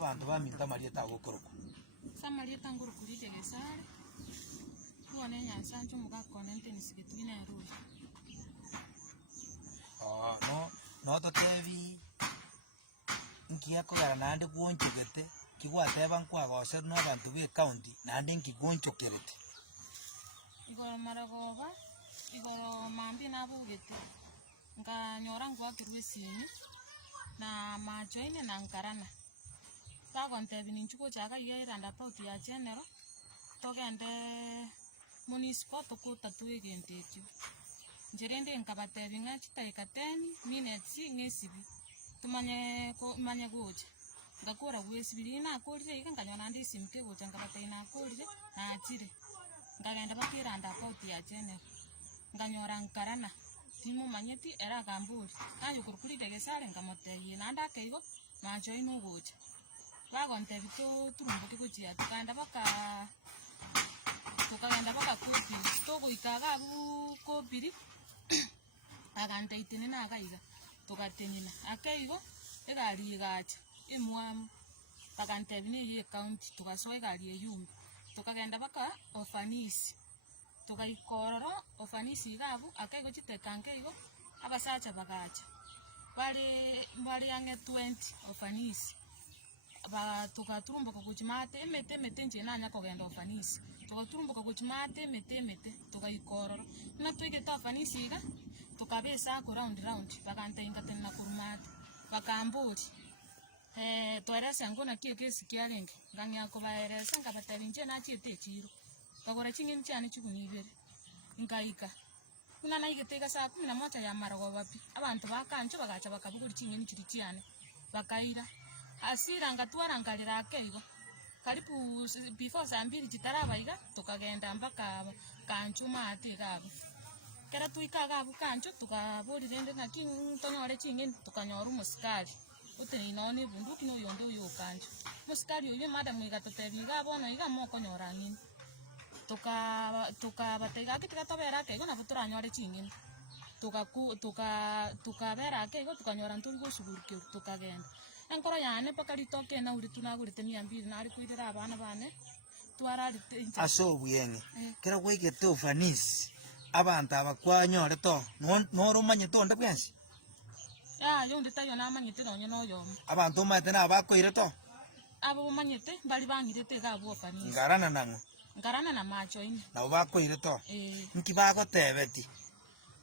abantu baminta marieta agokoroku samarieta nguru kulije gesare tuone nyansanju mugakona ntenisigitu ina ruhi no totebi nkia kogara nande gwonchogete kigwateba nkwagose n'abantu be county nande nkigwonchokerete igoro maragoba igoro mambi nabugete nganyora ngwakirwisini na machoine na nkarana bagontebi ninchuko chaka yiranda pauti ya general togende municipal tokuta tuigentekyo njerende nkabatebi ngachitaika 10 minutes ngesibi tumanye gocha ngakora gwesibiri na akorire iga nganyona ndi simke gocha ngabatei na akorire na achire ngagenda bakiranda pauti ya general nganyora nkarana timu manyeti era gamburi ayo kurukulide gesare ngamoteye nanda keigo macho ino gocha bagontebi turumbuke gochia tukagenda baka kuti togoikaga kopiri aganteitene na agaiga tugatenina akeigo egari gacha imwamu bagantebi ni ye county tugasoa egari eyumbi tukagenda baka ofanisi tukaikororo ofanisi gabu akeigo chitekanke abasacha bagacha bali yange 20 ofanisi tukaturumbuka kuchimate emete nje nanya kogenda ofanisi tukaturumbuka kuchimate emete tukaikororo na twigeta ofanisi iga tukabesa ku round bakantenga tena kurumate bakamburi twerese ngona kesi kiarenge nganya ko baerese ngabateri nje na chite chiro bagora chingeni cyane cyugunibere ngaika kuna nayigetega saa 11 ya marago bapi abantu bakancho bagacha bakabugura chingeni chiri cyane bakaira asira ngatwara ngalira akeigo karibu before saa 2 jitarabaiga tukagenda mpaka kanchuma ati gabo kera tuikaga abu kancho tukaborire na tonyore chingeni tukanyora umusikari uteni none bunduki no yondo yo kancho musikari uyu madam igatotebiga bono iga moko nyora ngini tukabatega kitika tobera keigo na turanyore chingeni tukabera keigo tukanyora nturi gusugurukyo tukagenda enkoro yane pakari toke na uri tunagurite 200 nari kwirira abana bane twararite aso buyenge kera gwegete ofanisi abantu abakwanyore to no rumanye to ndabwensi yondi tayo namanyite nonye noyo abantu mate na bakoire to abo manyite bali bangirete gabo ofanisi ngarana na macho ini na bakoire to nkibago tebeti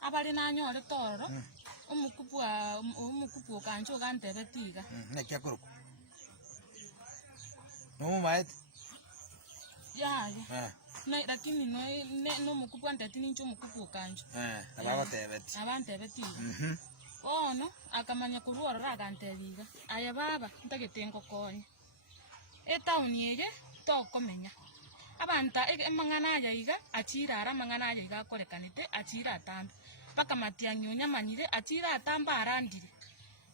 abali nanyore toro umukupu kancho gantebetiga na kyakuruku no maet ya na lakini no mukupu anteti nincho mukupu kancho abantebetiga ono akamanya kuruora ragantebiga aya baba ntagetengo konye etauni eye tokomenya abanta emangana yayiga achirara mangana yayiga korekanite achira atamba paka matianyonya manyire achira atamba arandire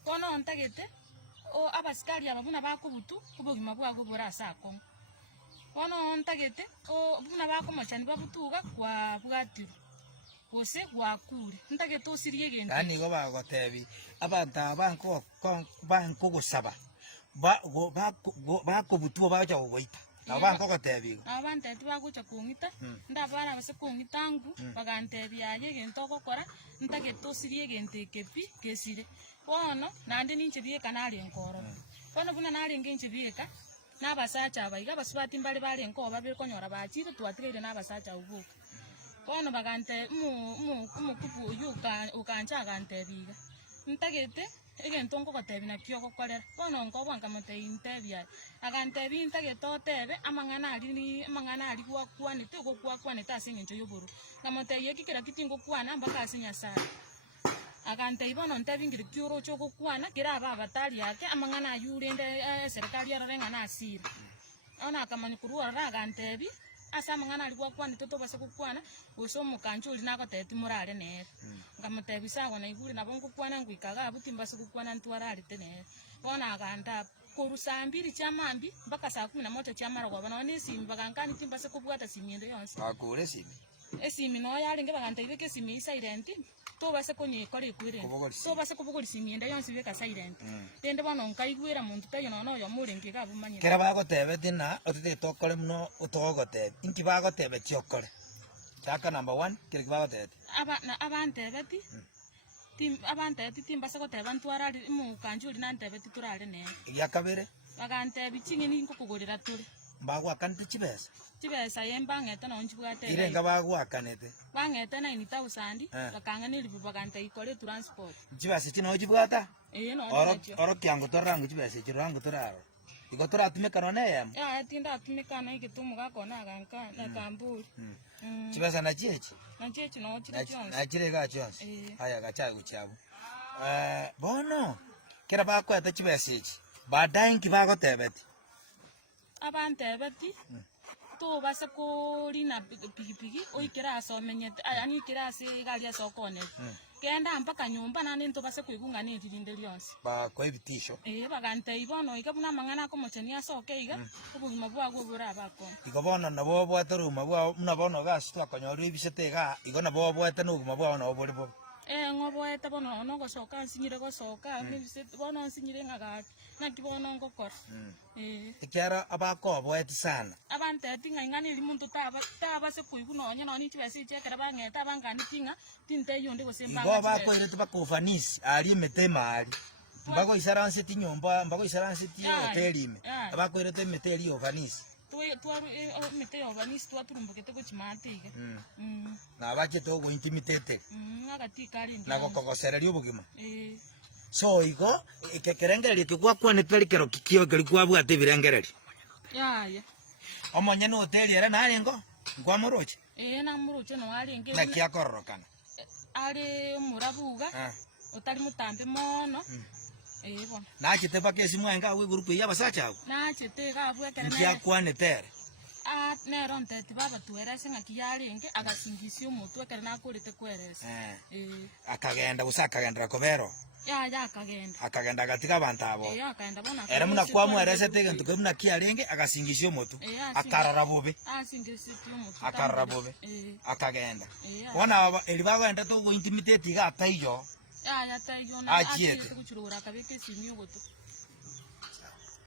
kono ntagete abasikari ababuna bakubutu kubogima bwago borasa kongo kono ntagete buna bakomachani babutuga kwa bwatiru ose gwakure ntagete osirie gende kandi go bagotebi abanta banko gusaba bakubutu bacha goita abantu gotebi abantu bagucha kungita ndabana base kungitangu bagantebi aye gento gokora ntagete osirie gente kepi kesire bono nande ninche biye kanali enkoro bono buna nali ngenche biyeka nabasacha abaiga basubati mbali bali enko babiri konyora bachire twatigire nabasacha ubuka bono bagante umukupu yuka ukancha gantebiga ntagete egento ngo gotebi na kyo gokorera bono ngo bwanka motei ntebia agantebi ntagete otebe amangana ali gwakwanite gwakwanite asingencho yoburu namotei ekikira kitingo kwana mbaka asinya sana agante bono ntebi ngiri kyoro cyo gokwana kira aba batali yake amangana ayurende serikali yararenga na asira ona akamanya kuruwa agantebi asa amangana ali gwakwana toto base gokwana uso mukancho uri nako teti murare nere ngamutebi sawa na iguri nabo gokwana ngwikaga abutimba se gokwana ntwarare tenere bona aganda kurusa 2 chamambi mpaka saa 11 chamara kwa bana one simbi bagankani timba se kubwata simiende yonse akure simi esimi no yali nge bagante ibeke simi silent tobase konyekora ekwere Kobogorisia. tobase kobogorisia ng'enda yonsi beka silent rende bono nkaigwera muntu tayo nono oyo morenge gabumanyete kera bagotebeti na otete okore muno otogotebi inki bagotebeti okore chaka number 1 kiri bagotebeti abantebeti abantebeti timbase goteba ntwarari mukanji ori nantebeti turare nere ya kabere bagantebi ching'eni nkokogorera turi bagwakanite chibesa chibesa yembang'ete nonchi bwate irenga bagwakanete bang'ete 9,000 bakang'aneribi bagante ikore transport chibesa chino chibwata no oro kiango torango chibesa chirango toraro igo toratumekano neyemo ya tinda atumekana igitumu gakona aganka na kamburi chibesa na chiechi na chechi no chira chonse na chire ga chonse aya gacha guchabo bono kera bakwete chibesa echi baadaye nki bagotebeti abantebeti tobase korina pigipigi oikera ase omenyete yani ikera ase egari ase okonete kenda mpaka nyumba nane ntobase koibung'aneri rinde rionsi bakoibitisho bagantei bono iga buna amang'ana akomochenia asoke iga obogima bwagwo borabakona igo bono nabo obwate ruma bwao muna bono gasi twakonyora ebisete iga igo nabo obwate na obogima bwao nabo bori bobe ng'oboete bono no gosoka nsinyire gosoka bono nsinyire ng'agaki naki bono ngokora ekiara abakobweti sana abanteti ng'aing'aneri muntu tabase koibu nonye noni chibesa ichekera bang'ete abanganeti ng'a tinte yonde gosemba igo bakoirete bakofanisi ari emetema ari mbagoisaranseti nyomba mbagoisaranseti hoteli ime abakoirete emeteri ofanisi mete yobanisi twaturumbukete gochimate iga nabachete ogointimitete agatikari na gokogosereria obogima so igo ekekerengereria kigwakwanete ari kero kikio keri kwabwate ebirengereria yaya omonye na hoteli ere narengo nkwamoroche namuroche noarenge na kiakororokana ari omurabuga otari mutambe mono bono nachete paka esimu aenge ago egurupu ya abasacha ago nachete gabwekere nkiakwanete ere nero nteti babatwerese ng'aki yarenge agasingisia omotu ekere nakorete kweresa akagenda gusa akagendera kobero yaya akagenda akagenda gatiga abantu abo akagenda bono ere muna kwamweresete egento kebe muna kiarenge agasingisia omotu akarara bobe asingesiti omotu akarara bobe akagenda bona eri bagenda togo intimidate iga ataiyo yaya taiyo achiete kuchurura akabeka esimi ogotu